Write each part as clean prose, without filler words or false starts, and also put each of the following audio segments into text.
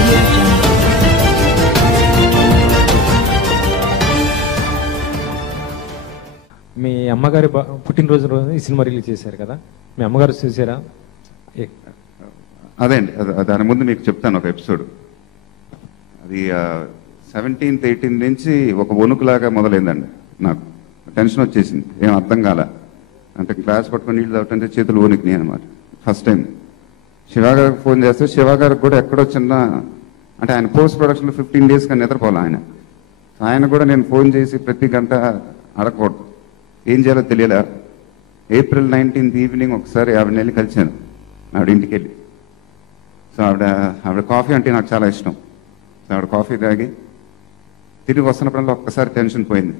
Audio Jungle. మీ అమ్మగారి పుట్టినరోజు రోజు ఈ సినిమా రిలీజ్ చేశారు కదా, మీ అమ్మగారు చూసారా? అదే అండి, దాని ముందు మీకు చెప్తాను ఒక ఎపిసోడ్. అది 17th 18th నుంచి ఒక వణుకులాగా మొదలైందండి. నాకు టెన్షన్ వచ్చేసింది, ఏం అర్థం కాల. అంటే గ్లాస్ పట్టుకొని నీళ్ళు తాగుతుంటే చేతులు వణికినాయి అనమాట. ఫస్ట్ టైం శివగారికి ఫోన్ చేస్తే శివగారికి కూడా ఎక్కడో చిన్న, అంటే ఆయన పోస్ట్ ప్రొడక్షన్లో 15 days కానీ నిద్రపోలే ఆయన కూడా నేను ఫోన్ చేసి ప్రతి గంట అడగకూడదు, ఏం చేయాలో తెలియలే. April 19th ఈవినింగ్ ఒకసారి ఆవిడ వెళ్ళి కలిశాను, ఆవిడ ఇంటికి వెళ్ళి. సో ఆవిడ కాఫీ అంటే నాకు చాలా ఇష్టం. సో ఆవిడ కాఫీ తాగి తిరిగి వస్తున్నప్పుడల్లా ఒక్కసారి టెన్షన్ పోయింది.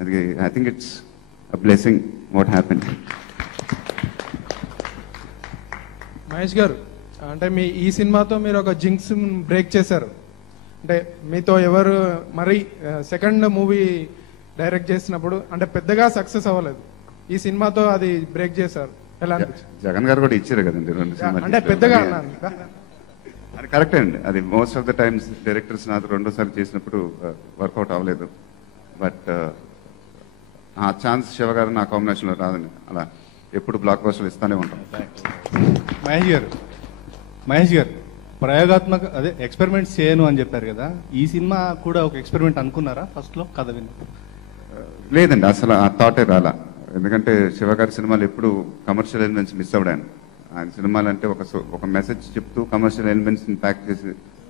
అది I think it's a blessing what happened. Mahesh గారు, అంటే మీ ఈ సినిమాతో మీరు ఒక జింక్స్ బ్రేక్ చేశారు. అంటే మీతో ఎవరు మరి సెకండ్ మూవీ డైరెక్ట్ చేసినప్పుడు అంటే పెద్దగా సక్సెస్ అవ్వలేదు, ఈ సినిమాతో అది బ్రేక్ చేశారు. ఎలా అనిపించింది? జగన్ గారు కూడా ఇచ్చారు కదండి 2 సినిమాలు. అంటే పెద్దగా అది కరెక్టే అండి. అది most of the times directors నాతో 2 సార్లు చేసినప్పుడు వర్కౌట్ అవ్వలేదు. బట్ ఆ ఛాన్స్ శివగారు నా కాంబినేషన్లో రాదండి. అలా ఎప్పుడు బ్లాక్ బస్టర్లు ఇస్తానే ఉంటాం. మహేష్ గారు ప్రయోగాత్మక అదే ఎక్స్పెరిమెంట్స్ చేయను అని చెప్పారు కదా, ఈ సినిమా కూడా ఒక ఎక్స్పెరిమెంట్ అనుకున్నారా ఫస్ట్ లో కథ విన్న? లేదండి, అసలు ఆ థాటే రాలా. ఎందుకంటే శివగారి సినిమాలు ఎప్పుడు కమర్షియల్ ఎలిమెంట్స్ మిస్ అవ్వడాను. ఆయన సినిమాలు అంటే ఒక మెసేజ్ చెప్తూ కమర్షియల్ ఎలిమెంట్స్ ప్యాక్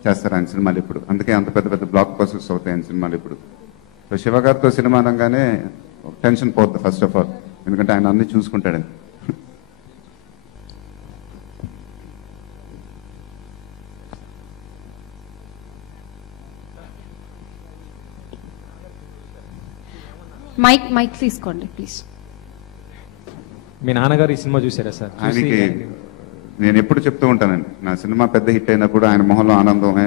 చేస్తారు ఆయన సినిమాలు ఇప్పుడు. అందుకే అంత పెద్ద పెద్ద బ్లాక్ బస్టర్స్ అవుతాయి ఆయన సినిమాలు ఇప్పుడు. సో శివగారితో సినిమా అనగానే టెన్షన్ పోద్ది ఫస్ట్ ఆఫ్ ఆల్, ఎందుకంటే ఆయన అన్ని చూసుకుంటాడని. మైక్ తీసుకోండి ప్లీజ్. మీ నాన్నగారు ఈ సినిమా చూసారా సార్? ఆయనకి నేను ఎప్పుడు చెప్తూ ఉంటానండి, నా సినిమా పెద్ద హిట్ అయినప్పుడు ఆయన మొహంలో ఆనందమే,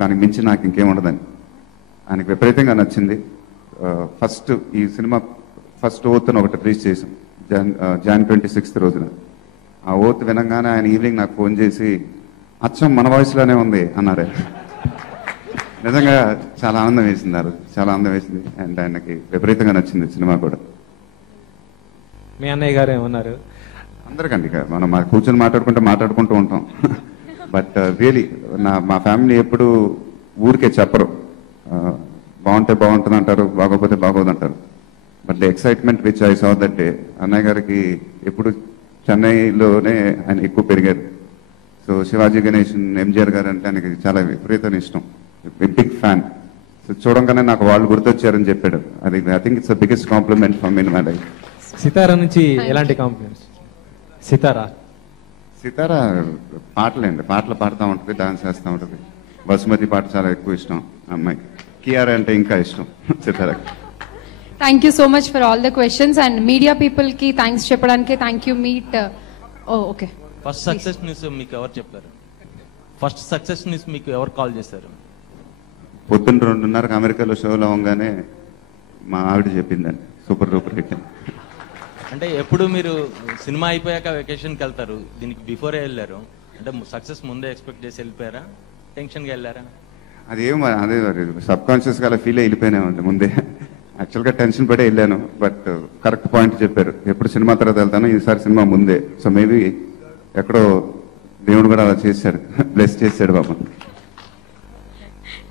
దానికి మించి నాకు ఇంకేం ఉండదని. ఆయనకి విపరీతంగా నచ్చింది. ఫస్ట్ ఈ సినిమా ఫస్ట్ ఓత్ అని ఒకటి రిలీజ్ చేసాం Jan 26th రోజున. ఆ ఓత్ వినంగానే ఆయన ఈవినింగ్ నాకు ఫోన్ చేసి అచ్చం మన వాయిస్లోనే ఉంది అన్నారు. నిజంగా చాలా ఆనందం వేసింది, చాలా ఆనందం వేసింది. అండ్ ఆయనకి విపరీతంగా నచ్చింది సినిమా కూడా. మీ అన్నయ్య గారు ఏమన్నారు? అందరికండి మనం కూర్చొని మాట్లాడుకుంటూ ఉంటాం. బట్ రియలీ మా ఫ్యామిలీ ఎప్పుడు ఊరికే చెప్పరు, బాగుంటే బాగుంటుంది అంటారు, బాగోపోతే బాగోదు అంటారు. But the excitement which I saw that day, అన్నయ్య గారికి ఎప్పుడు చెన్నైలోనే ఆయన ఎక్కువ పెరిగారు. సో శివాజీ గణేషన్, ఎంజిఆర్ గారు అంటే ఆయనకి చాలా విపరీతమైన ఇష్టం, బిగ్ ఫ్యాన్. సో చూడంగానే నాకు వాళ్ళు గుర్తొచ్చారని చెప్పాడు. అది I think it's the biggest compliment for me in my life. Sitara నుంచి ఎలాంటి కాంప్లిమెంట్స్? సితారా పాటలు పాడుతూ ఉంటుంది, డాన్స్ చేస్తూ ఉంటుంది. బసుమతి పాట చాలా ఎక్కువ ఇష్టం అమ్మాయికి. కియారా అంటే ఇంకా ఇష్టం సితారాకి. Thank you so much for all the questions. And media people కి థ్యాంక్స్ చెప్పడానికి thank you. Meet okay. First success news మీకు ఎవరు చెప్పారు? ఫస్ట్ సక్సెస్ న్యూస్ మీకు ఎవరు కాల్ చేశారు? పొద్దున్న 2:30 అమెరికాలో షోలో అవ్వగానే మా ఆవిడ చెప్పిందండి, సూపర్ డూపర్ హిట్. అంటే ఎప్పుడు మీరు సినిమా అయిపోయాక వెకేషన్కి వెళ్తారు, దీనికి బిఫోరే వెళ్ళారు అంటే సక్సెస్ ముందే ఎక్స్పెక్ట్ చేసి వెళ్ళిపోయారా, టెన్షన్గా వెళ్ళారా? అదే సబ్ కాన్షియస్గా అలా ఫీల్ అయిపోయినామండి ముందే. యాక్చువల్గా టెన్షన్ పడే వెళ్ళాను, బట్ కరెక్ట్ పాయింట్ చెప్పారు. ఎప్పుడు సినిమా తర్వాత వెళ్తాను, ఈసారి సినిమా ముందే. సో మేబీ ఎక్కడో దేవుడు కూడా అలా చేశాడు, బ్లెస్ చేశాడు బాబా.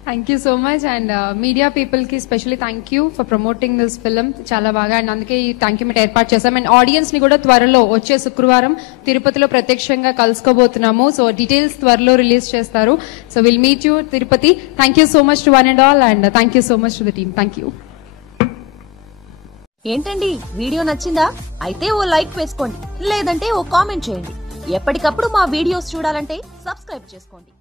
Thank you so much. And media people కి specially thank you for promoting this film చాలా బాగా. అండ్ అందుకే ఈ థ్యాంక్ యూ మీట్ ఏర్పాటు చేశాం. అండ్ ఆడియన్స్ ని కూడా త్వరలో వచ్చే శుక్రవారం తిరుపతిలో ప్రత్యక్షంగా కలుసుకోబోతున్నాము. సో డీటెయిల్స్ త్వరలో రిలీజ్ చేస్తారు. So will meet you Tirupati. Thank you so much to one and all. And thank you so much to the team. Thank you. ఏంటండి, వీడియో నచ్చిందా? అయితే ఓ లైక్ వేసుకోండి, లేదంటే ఓ కామెంట్ చేయండి. ఎప్పటికప్పుడు మా వీడియోస్ చూడాలంటే సబ్స్క్రైబ్ చేసుకోండి.